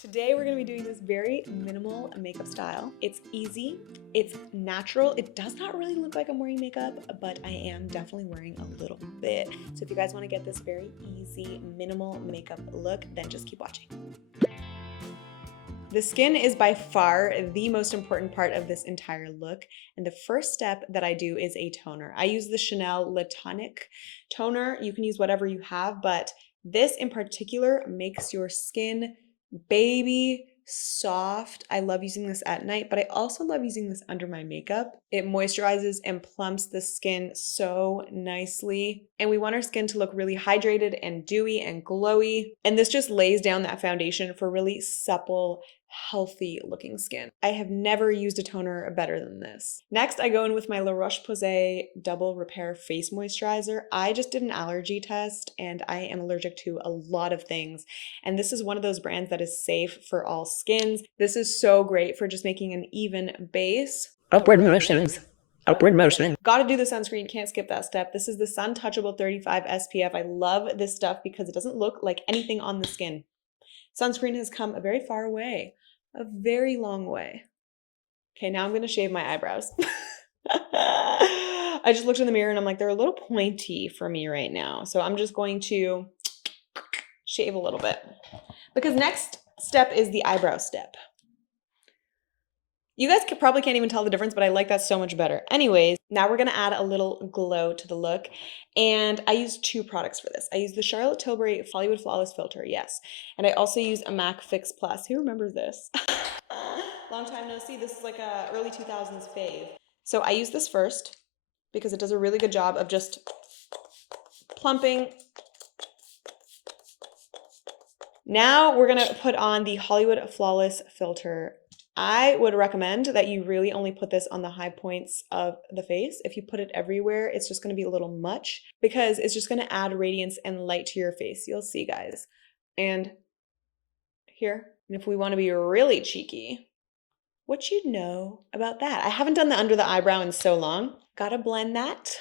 Today we're going to be doing this very minimal makeup style. It's easy, it's natural, it does not really look like I'm wearing makeup, but I am definitely wearing a little bit. So if you guys want to get this very easy, minimal makeup look, then just keep watching. The skin is by far the most important part of this entire look, and the first step that I do is a toner. I use the Chanel Le Tonic toner. You can use whatever you have, but this in particular makes your skin baby soft. I love using this at night, but I also love using this under my makeup. It moisturizes and plumps the skin so nicely. And we want our skin to look really hydrated and dewy and glowy. And this just lays down that foundation for really supple, healthy looking skin. I have never used a toner better than this. Next, I go in with my La Roche-Posay Double Repair Face Moisturizer. I just did an allergy test and I am allergic to a lot of things. And this is one of those brands that is safe for all skins. This is so great for just making an even base. Upward motions. Upward motion. Gotta do the sunscreen, can't skip that step. This is the Sun Touchable 35 SPF. I love this stuff because it doesn't look like anything on the skin. Sunscreen has come a very far way, a very long way. Okay, now I'm gonna shave my eyebrows. I just looked in the mirror and I'm like, they're a little pointy for me right now. So I'm just going to shave a little bit. Because next step is the eyebrow step. You guys probably can't even tell the difference, but I like that so much better. Anyways, now we're gonna add a little glow to the look. And I use two products for this. I use the Charlotte Tilbury Hollywood Flawless Filter, yes. And I also use a MAC Fix Plus. Who remembers this? Long time no see. This is like a early 2000s fave. So I use this first because it does a really good job of just plumping. Now we're gonna put on the Hollywood Flawless Filter. I would recommend that you really only put this on the high points of the face. If you put it everywhere, it's just gonna be a little much because it's just gonna add radiance and light to your face. You'll see, guys. And here, and if we wanna be really cheeky, what you know about that? I haven't done the under the eyebrow in so long. Gotta blend that.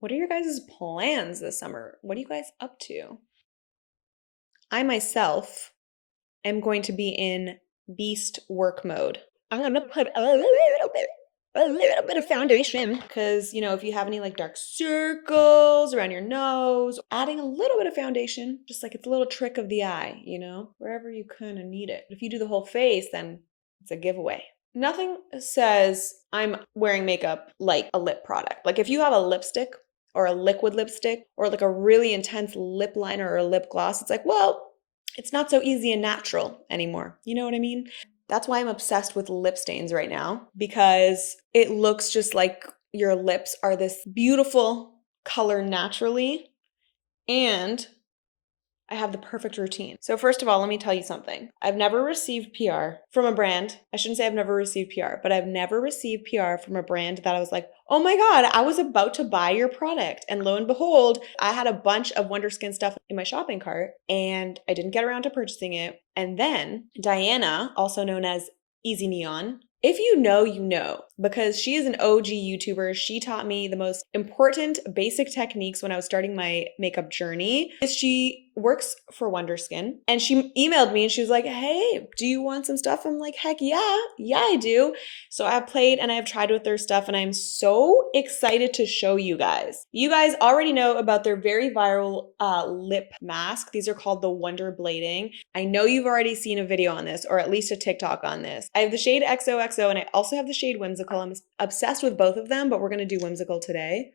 What are your guys' plans this summer? What are you guys up to? I myself am going to be in beast work mode. I'm gonna put a little bit of foundation. Because, you know, if you have any like dark circles around your nose, adding a little bit of foundation, just like it's a little trick of the eye, you know, wherever you kind of need it. If you do the whole face, then it's a giveaway. Nothing says I'm wearing makeup like a lip product. Like if you have a lipstick or a liquid lipstick or like a really intense lip liner or a lip gloss, it's like, well, it's not so easy and natural anymore. You know what I mean? That's why I'm obsessed with lip stains right now, because it looks just like your lips are this beautiful color naturally, and I have the perfect routine. So first of all, let me tell you something. I've never received PR from a brand. I shouldn't say I've never received PR, but I've never received PR from a brand that I was like, oh my God, I was about to buy your product. And lo and behold, I had a bunch of Wonderskin stuff in my shopping cart and I didn't get around to purchasing it. And then Diana, also known as Easy Neon, if you know, you know, because she is an OG YouTuber. She taught me the most important basic techniques when I was starting my makeup journey. She works for Wonderskin and she emailed me and she was like, hey, do you want some stuff? I'm like, heck yeah, I do. So I've played and I've tried with their stuff and I'm so excited to show you guys. You guys already know about their very viral lip mask. These are called the Wonder Blading. I know you've already seen a video on this or at least a TikTok on this. I have the shade XOXO and I also have the shade Whimsical. I'm obsessed with both of them, but we're gonna do Whimsical today.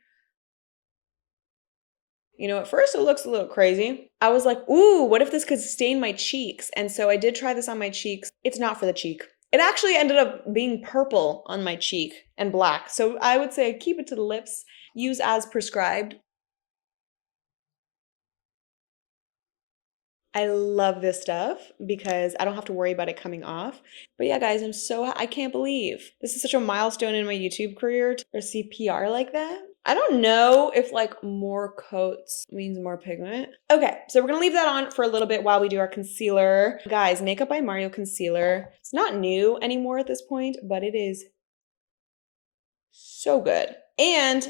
You know, at first it looks a little crazy. I was like, ooh, what if this could stain my cheeks? And so I did try this on my cheeks. It's not for the cheek. It actually ended up being purple on my cheek and black. So I would say keep it to the lips, use as prescribed. I love this stuff because I don't have to worry about it coming off. But yeah, guys, I can't believe this is such a milestone in my YouTube career to receive PR like that. I don't know if like more coats means more pigment. Okay, so we're gonna leave that on for a little bit while we do our concealer. Guys, Makeup by Mario concealer. It's not new anymore at this point, but it is so good. And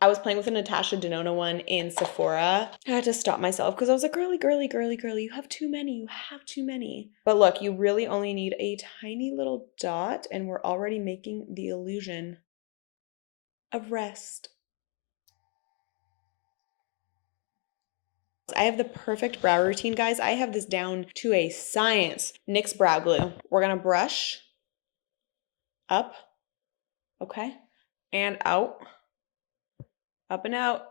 I was playing with a Natasha Denona one in Sephora. I had to stop myself because I was like, girly, girly, girly, girly, you have too many, you have too many. But look, you really only need a tiny little dot and we're already making the illusion of rest. I have the perfect brow routine, guys. I have this down to a science. NYX brow glue. We're gonna brush up, okay, and out, up and out.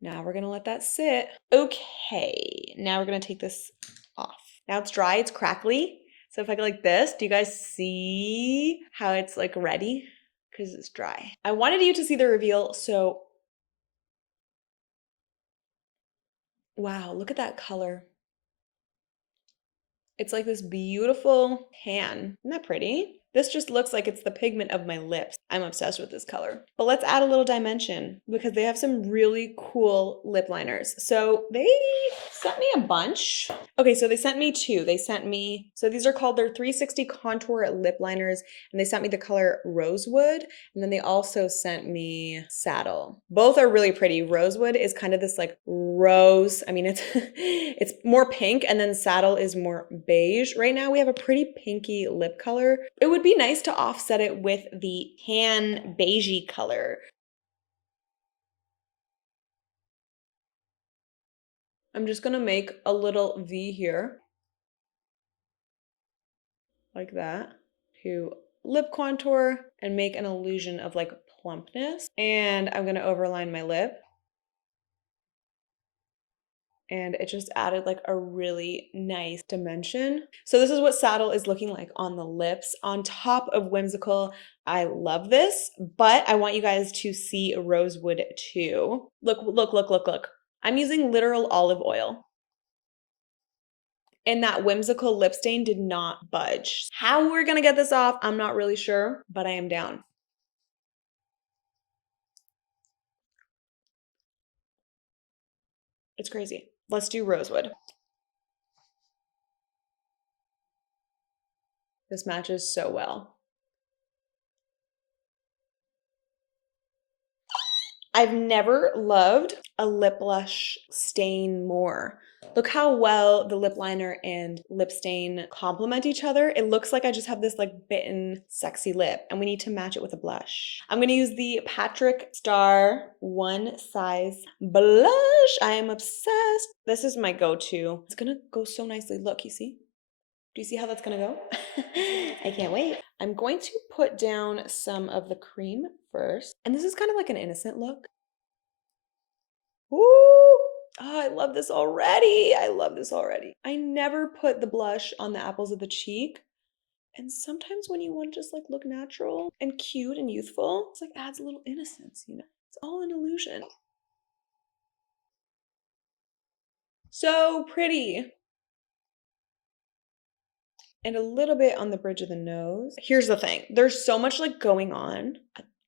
Now we're gonna let that sit. Okay, now we're gonna take this off. Now it's dry, it's crackly. So if I go like this, do you guys see how it's like ready? Because it's dry. I wanted you to see the reveal, so wow, look at that color. It's like this beautiful tan. Isn't that pretty? This just looks like it's the pigment of my lips. I'm obsessed with this color. But let's add a little dimension because they have some really cool lip liners. So they sent me a bunch. Okay, so they sent me two. So these are called their 360 contour lip liners, and they sent me the color Rosewood, and then they also sent me Saddle. Both are really pretty. Rosewood is kind of this like rose. I mean, it's it's more pink, and then Saddle is more beige. Right now we have a pretty pinky lip color. It would be nice to offset it with the tan beigey color. I'm just gonna make a little V here, like that, to lip contour and make an illusion of like plumpness. And I'm gonna overline my lip. And it just added like a really nice dimension. So this is what Saddle is looking like on the lips. On top of Whimsical, I love this, but I want you guys to see Rosewood too. Look, look, look, look, look. I'm using literal olive oil. And that Whimsical lip stain did not budge. How we're gonna get this off, I'm not really sure, but I am down. It's crazy. Let's do Rosewood. This matches so well. I've never loved a lip blush stain more. Look how well the lip liner and lip stain complement each other. It looks like I just have this like bitten, sexy lip, and we need to match it with a blush. I'm gonna use the Patrick Star One Size Blush. I am obsessed. This is my go-to. It's gonna go so nicely. Look, you see? Do you see how that's gonna go? I can't wait. I'm going to put down some of the cream first. And this is kind of like an innocent look. Ooh, oh, I love this already. I love this already. I never put the blush on the apples of the cheek. And sometimes when you want to just like look natural and cute and youthful, it's like adds a little innocence, you know? It's all an illusion. So pretty. And a little bit on the bridge of the nose. Here's the thing. There's so much like going on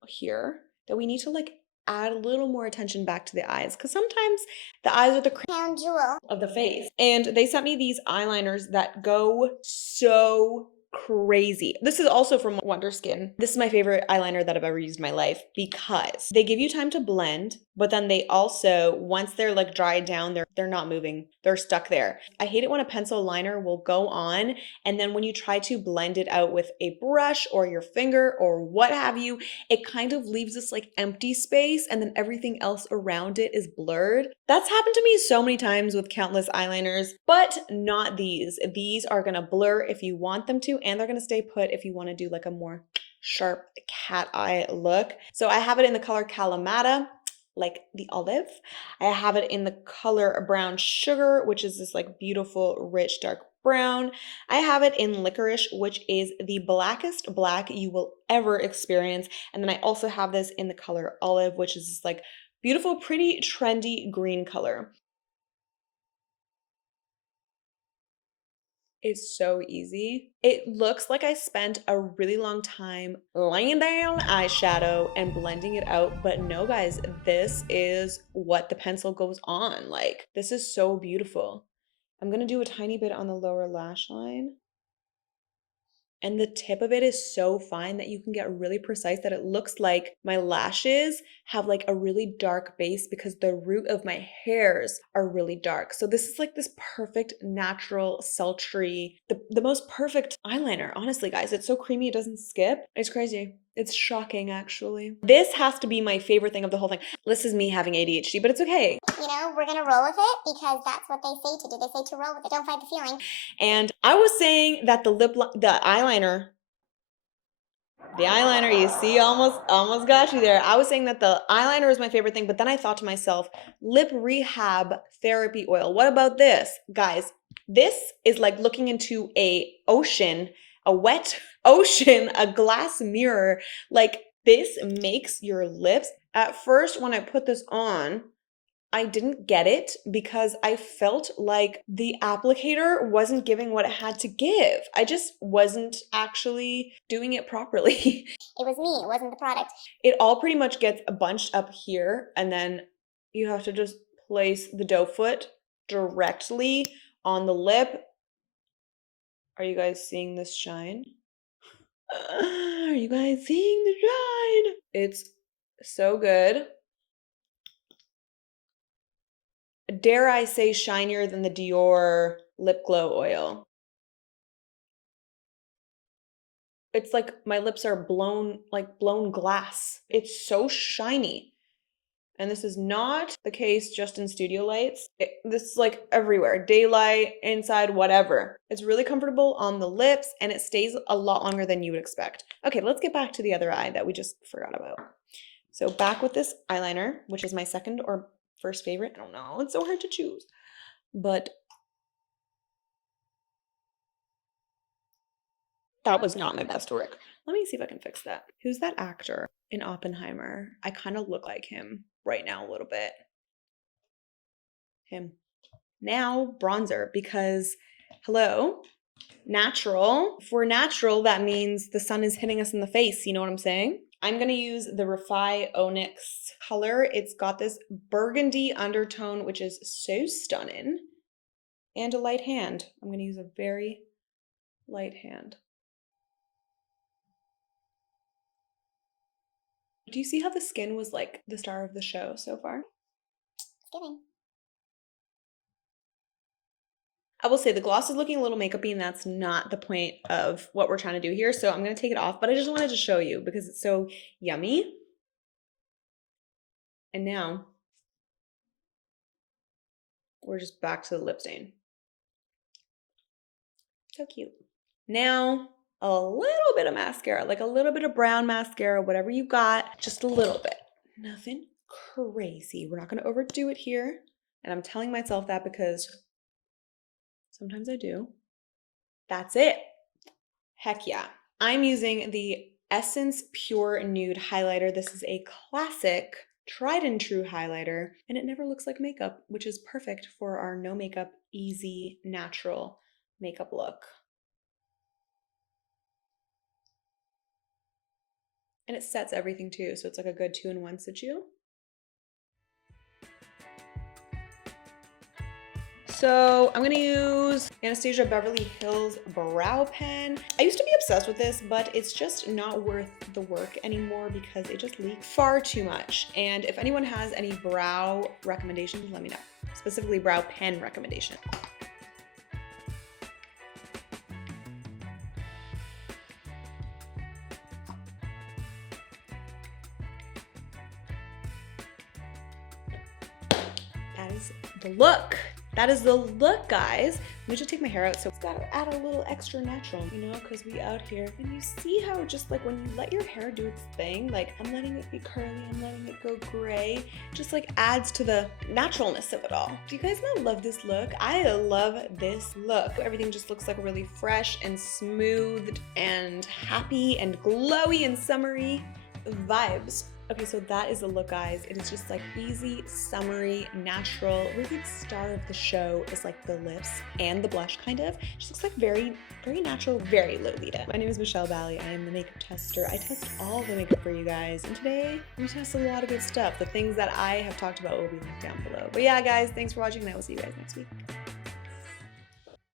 here that we need to like add a little more attention back to the eyes because sometimes the eyes are the crown jewel of the face. And they sent me these eyeliners that go so crazy. This is also from Wonderskin. This is my favorite eyeliner that I've ever used in my life because they give you time to blend, but then they also, once they're like dried down, they're not moving. They're stuck there. I hate it when a pencil liner will go on and then when you try to blend it out with a brush or your finger or what have you, it kind of leaves this like empty space and then everything else around it is blurred. That's happened to me so many times with countless eyeliners, but not these. These are gonna blur if you want them to, and they're gonna stay put if you wanna do like a more sharp cat eye look. So I have it in the color Kalamata, like the olive. I have it in the color Brown Sugar, which is this like beautiful, rich, dark brown. I have it in Licorice, which is the blackest black you will ever experience. And then I also have this in the color Olive, which is this like beautiful, pretty, trendy green color. It's so easy. It looks like I spent a really long time laying down eyeshadow and blending it out, but no guys, this is what the pencil goes on. Like, this is so beautiful. I'm gonna do a tiny bit on the lower lash line. And the tip of it is so fine that you can get really precise that it looks like my lashes have like a really dark base because the root of my hairs are really dark. So this is like this perfect natural sultry, the most perfect eyeliner. Honestly, guys, it's so creamy it doesn't skip. It's crazy. It's shocking, actually. This has to be my favorite thing of the whole thing. This is me having ADHD, but it's okay. You know, we're gonna roll with it because that's what they say to do. They say to roll with it. Don't fight the feeling. And I was saying that the eyeliner, you see, almost got you there. I was saying that the eyeliner is my favorite thing, but then I thought to myself, lip rehab therapy oil. What about this? Guys, this is like looking into a ocean, a wet ocean, a glass mirror. Like this makes your lips. At first, when I put this on, I didn't get it because I felt like the applicator wasn't giving what it had to give. I just wasn't actually doing it properly. It was me, it wasn't the product. It all pretty much gets bunched up here, and then you have to just place the doe foot directly on the lip. Are you guys seeing this shine? Are you guys seeing the shine? It's so good. Dare I say shinier than the Dior lip glow oil. It's like my lips are blown glass. It's so shiny. And this is not the case just in studio lights. This is like everywhere, daylight, inside, whatever. It's really comfortable on the lips and it stays a lot longer than you would expect. Okay, let's get back to the other eye that we just forgot about. So back with this eyeliner, which is my second or first favorite. I don't know, it's so hard to choose. But that was not my best work. Let me see if I can fix that. Who's that actor in Oppenheimer? I kind of look like him right now a little bit. Him. Now bronzer because, hello, natural. For natural, that means the sun is hitting us in the face. You know what I'm saying? I'm going to use the Refi Onyx color. It's got this burgundy undertone, which is so stunning. And a light hand. I'm going to use a very light hand. Do you see how the skin was like the star of the show so far? Skimming. I will say the gloss is looking a little makeup-y and that's not the point of what we're trying to do here. So I'm going to take it off, but I just wanted to show you because it's so yummy. And now we're just back to the lip stain. So cute. Now a little bit of mascara, like a little bit of brown mascara, whatever you got, just a little bit. Nothing crazy. We're not going to overdo it here. And I'm telling myself that because sometimes I do. That's it. Heck yeah. I'm using the Essence Pure Nude highlighter. This is a classic, tried and true highlighter, and it never looks like makeup, which is perfect for our no makeup, easy, natural makeup look. And it sets everything too, so it's like a good 2-in-1 situ. So I'm gonna use Anastasia Beverly Hills Brow Pen. I used to be obsessed with this, but it's just not worth the work anymore because it just leaks far too much. And if anyone has any brow recommendations, let me know. Specifically brow pen recommendation. That is the look. That is the look, guys. Let me just take my hair out, so it's gotta add a little extra natural, you know, because we out here. And you see how just like when you let your hair do its thing, like I'm letting it be curly, I'm letting it go gray, just like adds to the naturalness of it all. Do you guys not love this look? I love this look. Everything just looks like really fresh and smoothed and happy and glowy and summery vibes. Okay, so that is the look, guys. It is just like easy, summery, natural. Really the star of the show is like the lips and the blush kind of. Just looks like very, very natural, very Lolita. My name is Michelle Bally. I am the makeup tester. I test all the makeup for you guys. And today we test a lot of good stuff. The things that I have talked about will be linked down below. But yeah, guys, thanks for watching and I will see you guys next week.